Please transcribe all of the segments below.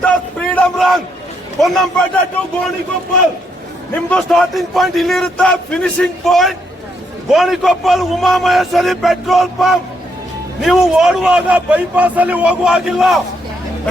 Kilometres freedom run Ponnampete to Gonikoppal. ನಿಮ್ದು starting point ಇಲ್ಲಿರುತ್ತೆ, finishing point Gonikoppal Uma Maheshwari petrol pump. ನೀವು ಓಡುವಾಗ ಬೈಪಾಸ್ ಅಲ್ಲಿ ಹೋಗುವಾಗಿಲ್ಲ,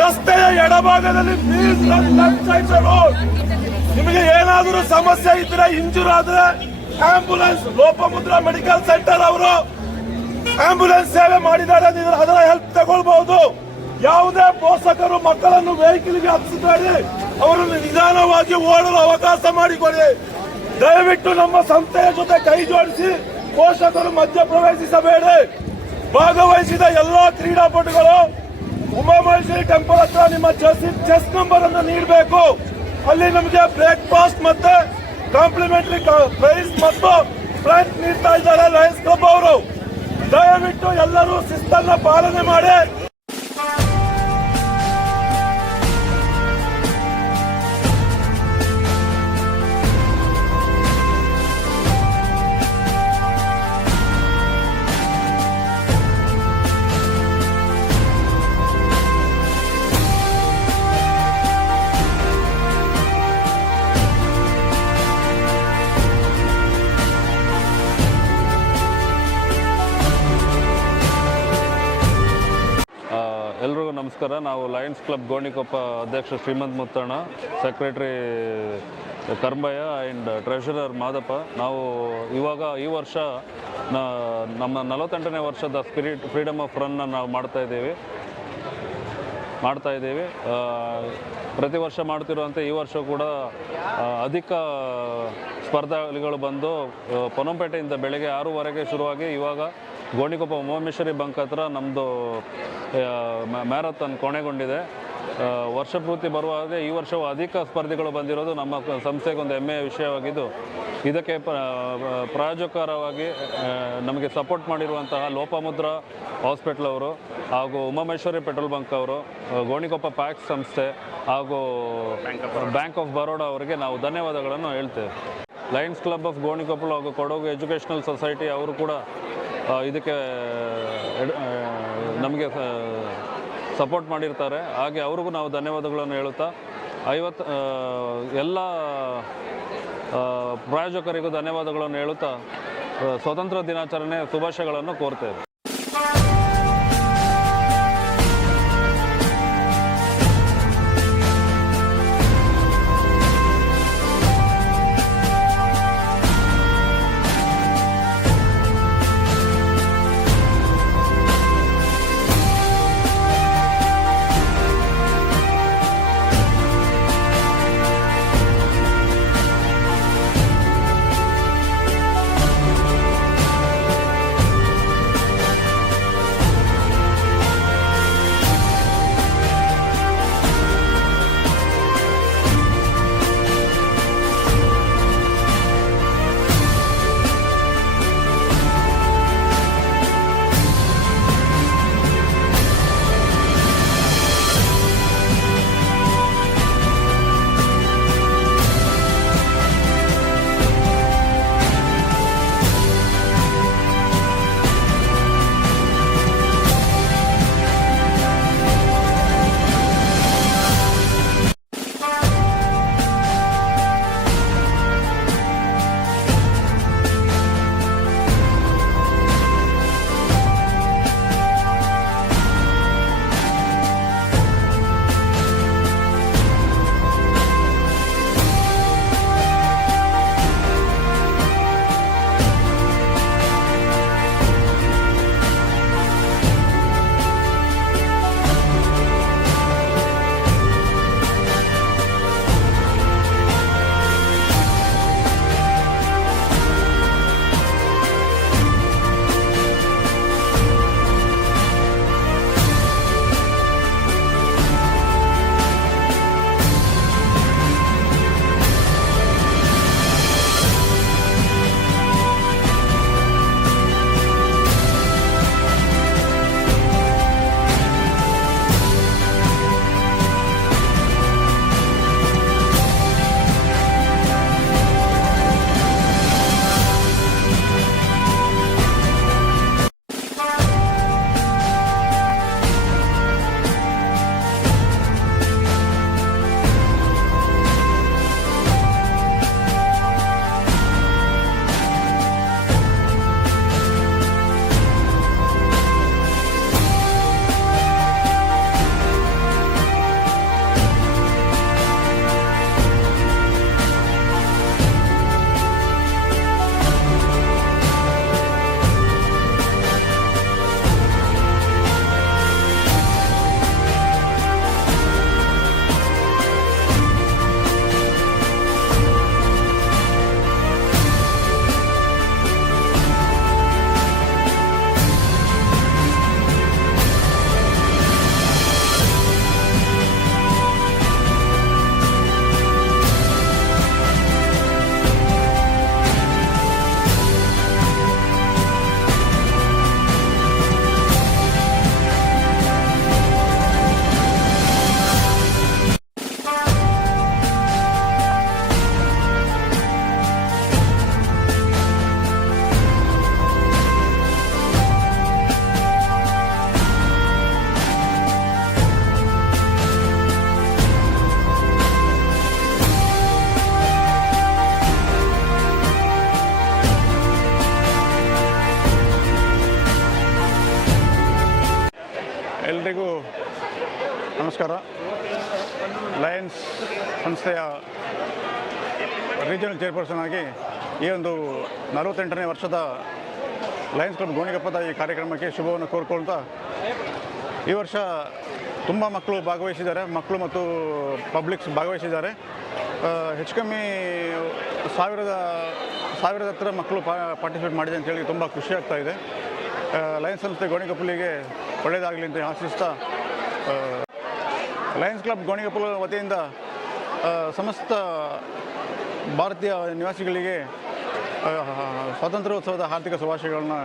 ರಸ್ತೆಯ ಎಡಭಾಗದಲ್ಲಿ please run left side road. ನಿಮಗೆ ಏನಾದರೂ ಸಮಸ್ಯೆ ಇದ್ರೆ, ಇಂಜೂರ್ ಆದ್ರೆ ಆಂಬುಲೆನ್ಸ್ ಲೋಪಮುದ್ರಾ ಮೆಡಿಕಲ್ ಸೆಂಟರ್ ಅವರು ಆಂಬುಲೆನ್ಸ್ ಸೇವೆ ಮಾಡಿದ್ದಾರೆ, ಅದರ ಹೆಲ್ಪ್ ತಗೊಳ್ಬಹುದು. ಯಾವುದೇ ಪೋಷಕರು ಮಕ್ಕಳನ್ನು ವೆಹಿಕಲ್ಗೆ ಹತ್ತಿಸಬೇಡಿ, ಅವರನ್ನು ನಿಧಾನವಾಗಿ ಓಡಲು ಅವಕಾಶ ಮಾಡಿಕೊಡಿ. ದಯವಿಟ್ಟು ನಮ್ಮ ಸಂಸ್ಥೆಯ ಜೊತೆ ಕೈ ಜೋಡಿಸಿ ಪೋಷಕರು ಮಧ್ಯ ಪ್ರವೇಶಿಸಬೇಡಿ. ಭಾಗವಹಿಸಿದ ಎಲ್ಲಾ ಕ್ರೀಡಾಪಟುಗಳು ಉಮಾಮಹೇಶ್ವರಿ ಟೆಂಪಲ್ ಹತ್ರ ನಿಮ್ಮ ಚೆಸ್ ನಂಬರ್ ಅನ್ನು ನೀಡಬೇಕು. ಅಲ್ಲಿ ನಮಗೆ ಬ್ರೇಕ್ಫಾಸ್ಟ್ ಮತ್ತೆ ಕಾಂಪ್ಲಿಮೆಂಟರಿ ಪ್ರೈಸ್ ಮತ್ತು ಫ್ರಂಟ್ ನೀಡ್ತಾ ಇದ್ದಾರೆ ಲಯನ್ಸ್ ಕ್ಲಬ್ ಅವರು. ದಯವಿಟ್ಟು ಎಲ್ಲರೂ ಶಿಸ್ತನ್ನ ಪಾಲನೆ ಮಾಡಿ. ಎಲ್ರಿಗೂ ನಮಸ್ಕಾರ. ನಾವು ಲಯನ್ಸ್ ಕ್ಲಬ್ ಗೋಣಿಕೊಪ್ಪ ಅಧ್ಯಕ್ಷ Shrimanth Muthanna, secretary Karmaiah and treasurer Madappa. ನಾವು ಇವಾಗ ಈ ವರ್ಷ ನಮ್ಮ 48ನೇ ವರ್ಷದ ಫ್ರೀಡಮ್ ಆಫ್ ರನ್ನ ನಾವು ಮಾಡ್ತಾ ಇದ್ದೀವಿ. ಪ್ರತಿ ವರ್ಷ ಮಾಡ್ತಿರುವಂತೆ ಈ ವರ್ಷ ಕೂಡ ಅಧಿಕ ಸ್ಪರ್ಧಾಳುಗಳು ಬಂದು ಪೊನ್ನಂಪೇಟೆಯಿಂದ ಬೆಳಗ್ಗೆ 6:30ಗೆ ಶುರುವಾಗಿ ಇವಾಗ ಗೋಣಿಕೊಪ್ಪ ಉಮಾಮೇಶ್ವರಿ ಬಂಕ್ ಹತ್ರ ನಮ್ಮದು ಮ್ಯಾರಥಾನ್ ಕೊನೆಗೊಂಡಿದೆ. ವರ್ಷ ಪೂರ್ತಿ ಬರುವ ಹಾಗೆ ಈ ವರ್ಷವೂ ಅಧಿಕ ಸ್ಪರ್ಧಿಗಳು ಬಂದಿರೋದು ನಮ್ಮ ಸಂಸ್ಥೆಗೆ ಒಂದು ಹೆಮ್ಮೆಯ ವಿಷಯವಾಗಿದ್ದು, ಇದಕ್ಕೆ ಪ್ರಾಯೋಜಕರವಾಗಿ ನಮಗೆ ಸಪೋರ್ಟ್ ಮಾಡಿರುವಂತಹ ಲೋಪಮುದ್ರಾ ಹಾಸ್ಪಿಟಲ್ ಅವರು ಹಾಗೂ ಉಮಾಮೇಶ್ವರಿ ಪೆಟ್ರೋಲ್ ಬಂಕ್ ಅವರು, ಗೋಣಿಕೊಪ್ಪ ಪ್ಯಾಕ್ಸ್ ಸಂಸ್ಥೆ ಹಾಗೂ ಬ್ಯಾಂಕ್ ಆಫ್ ಬರೋಡಾ ಅವರಿಗೆ ನಾವು ಧನ್ಯವಾದಗಳನ್ನು ಹೇಳ್ತೇವೆ. ಲಯನ್ಸ್ ಕ್ಲಬ್ ಆಫ್ ಗೋಣಿಕೊಪ್ಪಲು ಹಾಗೂ ಕೊಡಗು ಎಜುಕೇಷನಲ್ ಸೊಸೈಟಿ ಅವರು ಕೂಡ ಇದಕ್ಕೆ ನಮಗೆ ಸಪೋರ್ಟ್ ಮಾಡಿರ್ತಾರೆ. ಹಾಗೆ ಅವ್ರಿಗೂ ನಾವು ಧನ್ಯವಾದಗಳನ್ನು ಹೇಳುತ್ತಾ ಎಲ್ಲ ಪ್ರಾಯೋಜಕರಿಗೂ ಧನ್ಯವಾದಗಳನ್ನು ಹೇಳುತ್ತಾ ಸ್ವಾತಂತ್ರ್ಯ ದಿನಾಚರಣೆ ಶುಭಾಶಯಗಳನ್ನು ಕೋರ್ತೇವೆ. ಲಯನ್ಸ್ ಸಂಸ್ಥೆಯ ರೀಜನಲ್ ಚೇರ್ಪರ್ಸನ್ ಆಗಿ ಈ ಒಂದು 48ನೇ ವರ್ಷದ ಲಯನ್ಸ್ ಕ್ಲಬ್ ಗೋಣಿಕೊಪ್ಪದ ಈ ಕಾರ್ಯಕ್ರಮಕ್ಕೆ ಶುಭವನ್ನು ಕೋರ್ಕೊಳ್ತಾ, ಈ ವರ್ಷ ತುಂಬ ಮಕ್ಕಳು ಭಾಗವಹಿಸಿದ್ದಾರೆ, ಮಕ್ಕಳು ಮತ್ತು ಪಬ್ಲಿಕ್ಸ್ ಭಾಗವಹಿಸಿದ್ದಾರೆ. ಹೆಚ್ಚು ಕಮ್ಮಿ 1000 ಹತ್ರ ಮಕ್ಕಳು ಪಾರ್ಟಿಸಿಪೇಟ್ ಮಾಡಿದೆ ಅಂತೇಳಿ ತುಂಬ ಖುಷಿ ಆಗ್ತಾ ಇದೆ. ಲಯನ್ಸ್ ಸಂಸ್ಥೆ ಗೋಣಿಕೊಪ್ಪಲಿಗೆ ಒಳ್ಳೆಯದಾಗಲಿ ಅಂತ ಆಶಿಸ್ತಾ, ಲಯನ್ಸ್ ಕ್ಲಬ್ ಗೋಣಿಕೊಪ್ಪಲ ವತಿಯಿಂದ ಸಮಸ್ತ ಭಾರತೀಯ ನಿವಾಸಿಗಳಿಗೆ ಸ್ವಾತಂತ್ರ್ಯೋತ್ಸವದ ಹಾರ್ದಿಕ ಶುಭಾಶಯಗಳನ್ನ.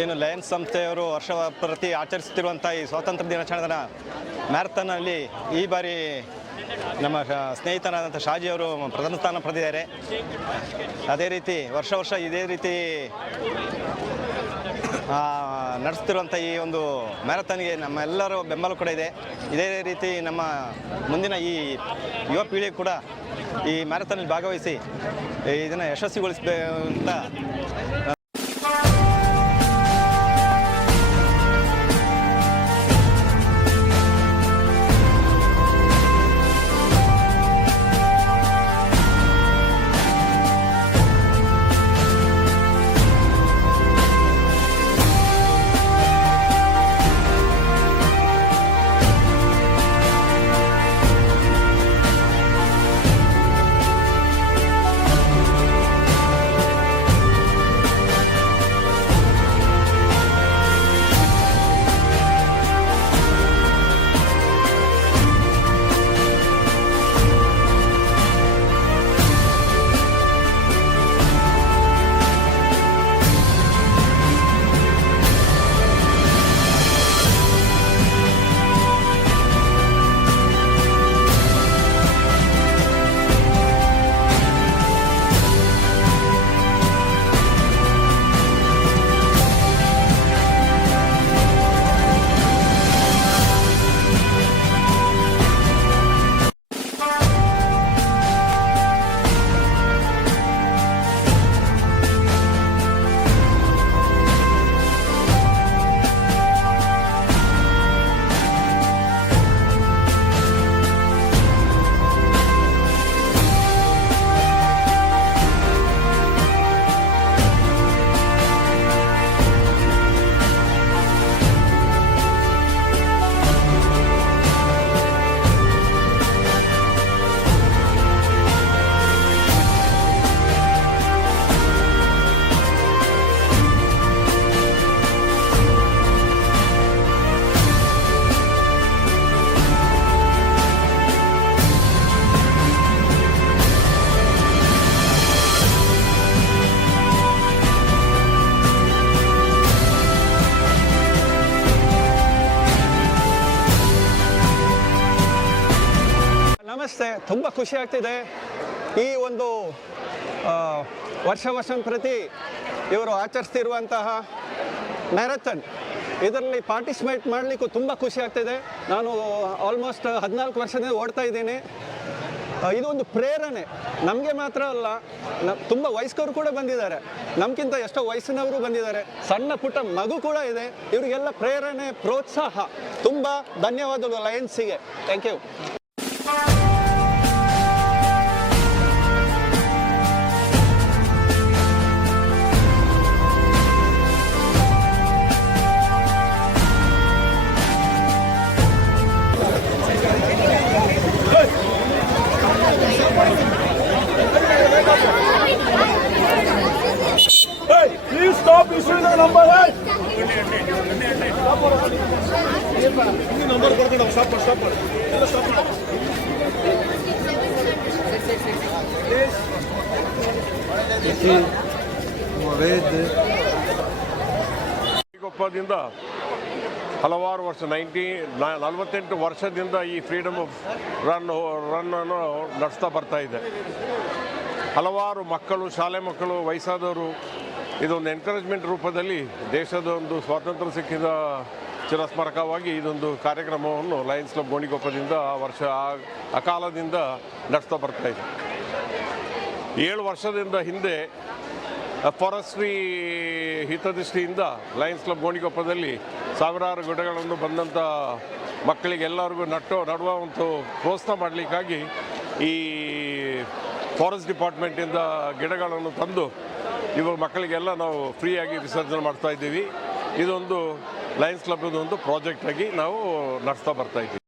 ಏನು ಲಯನ್ಸ್ ಸಂಸ್ಥೆಯವರು ವರ್ಷ ಪ್ರತಿ ಆಚರಿಸುತ್ತಿರುವಂಥ ಈ ಸ್ವಾತಂತ್ರ್ಯ ದಿನಾಚರಣೆಯ ಮ್ಯಾರಥಾನ್ನಲ್ಲಿ ಈ ಬಾರಿ ನಮ್ಮ ಸ್ನೇಹಿತರಾದಂಥ ಶಾಜಿಯವರು ಪ್ರಥಮ ಸ್ಥಾನ ಪಡೆದಿದ್ದಾರೆ. ಅದೇ ರೀತಿ ವರ್ಷ ಇದೇ ರೀತಿ ನಡೆಸ್ತಿರುವಂಥ ಈ ಒಂದು ಮ್ಯಾರಥಾನ್ಗೆ ನಮ್ಮೆಲ್ಲರ ಬೆಂಬಲ ಕೂಡ ಇದೆ. ಇದೇ ರೀತಿ ನಮ್ಮ ಮುಂದಿನ ಈ ಯುವ ಪೀಳಿಗೆ ಕೂಡ ಈ ಮ್ಯಾರಥಾನ್ನಲ್ಲಿ ಭಾಗವಹಿಸಿ ಇದನ್ನು ಯಶಸ್ವಿಗೊಳಿಸಬೇಕು ಅಂತ ನಮಸ್ತೆ. ತುಂಬ ಖುಷಿ ಆಗ್ತಿದೆ. ಈ ಒಂದು ವರ್ಷ ಪ್ರತಿ ಇವರು ಆಚರಿಸ್ತಿರುವಂತಹ ಮ್ಯಾರಥಾನ್ ಇದರಲ್ಲಿ ಪಾರ್ಟಿಸಿಪೇಟ್ ಮಾಡಲಿಕ್ಕೂ ತುಂಬ ಖುಷಿ ಆಗ್ತಿದೆ. ನಾನು ಆಲ್ಮೋಸ್ಟ್ 14 ವರ್ಷದಿಂದ ಓಡ್ತಾ ಇದ್ದೀನಿ. ಇದೊಂದು ಪ್ರೇರಣೆ ನಮಗೆ ಮಾತ್ರ ಅಲ್ಲ, ತುಂಬ ವಯಸ್ಕರು ಕೂಡ ಬಂದಿದ್ದಾರೆ, ನಮಗಿಂತ ಎಷ್ಟೋ ವಯಸ್ಸಿನವರು ಬಂದಿದ್ದಾರೆ, ಸಣ್ಣ ಪುಟ್ಟ ಮಗು ಕೂಡ ಇದೆ. ಇವರಿಗೆಲ್ಲ ಪ್ರೇರಣೆ, ಪ್ರೋತ್ಸಾಹ. ತುಂಬ ಧನ್ಯವಾದಗಳು ಲಯನ್ಸಿಗೆ. Thank you. Hey, please stop issuing the number. Hey. Number stop. ಕೊಪ್ಪದಿಂದ ಹಲವಾರು ವರ್ಷ 48 ವರ್ಷದಿಂದ ಈ ಫ್ರೀಡಮ್ ಆಫ್ ರನ್ನನ್ನು ನಡೆಸ್ತಾ ಬರ್ತಾ ಇದೆ. ಹಲವಾರು ಮಕ್ಕಳು, ಶಾಲೆ ಮಕ್ಕಳು, ವಯಸ್ಸಾದವರು ಇದೊಂದು ಎನ್ಕರೇಜ್ಮೆಂಟ್ ರೂಪದಲ್ಲಿ ದೇಶದ ಒಂದು ಸ್ವಾತಂತ್ರ್ಯ ಸಿಕ್ಕಿದ ಚಿರಸ್ಮಾರಕವಾಗಿ ಇದೊಂದು ಕಾರ್ಯಕ್ರಮವನ್ನು ಲಯನ್ಸ್ ಕ್ಲಬ್ ಗೋಣಿಕೊಪ್ಪದಿಂದ ಆ ಕಾಲದಿಂದ ನಡೆಸ್ತಾ ಬರ್ತಾ ಇದೆ. 7 ವರ್ಷದಿಂದ ಹಿಂದೆ ಫಾರೆಸ್ಟ್ರಿ ಹಿತದೃಷ್ಟಿಯಿಂದ ಲಯನ್ಸ್ ಕ್ಲಬ್ ಗೋಣಿಕೊಪ್ಪದಲ್ಲಿ ಸಾವಿರಾರು ಗಿಡಗಳನ್ನು ಬಂದಂಥ ಮಕ್ಕಳಿಗೆಲ್ಲರಿಗೂ ನಡುವ ಒಂದು ಪ್ರೋತ್ಸಾಹ ಮಾಡಲಿಕ್ಕಾಗಿ ಈ ಫಾರೆಸ್ಟ್ ಡಿಪಾರ್ಟ್ಮೆಂಟಿಂದ ಗಿಡಗಳನ್ನು ತಂದು ಇವಾಗ ಮಕ್ಕಳಿಗೆಲ್ಲ ನಾವು ಫ್ರೀಯಾಗಿ ವಿಸರ್ಜನೆ ಮಾಡ್ತಾ ಇದ್ದೀವಿ. ಇದೊಂದು ಲಯನ್ಸ್ ಕ್ಲಬ್ ಒಂದು ಪ್ರಾಜೆಕ್ಟ್ ಆಗಿ ನಾವು ನಡೆಸ್ತಾ ಬರ್ತಾ ಇದ್ದೀವಿ.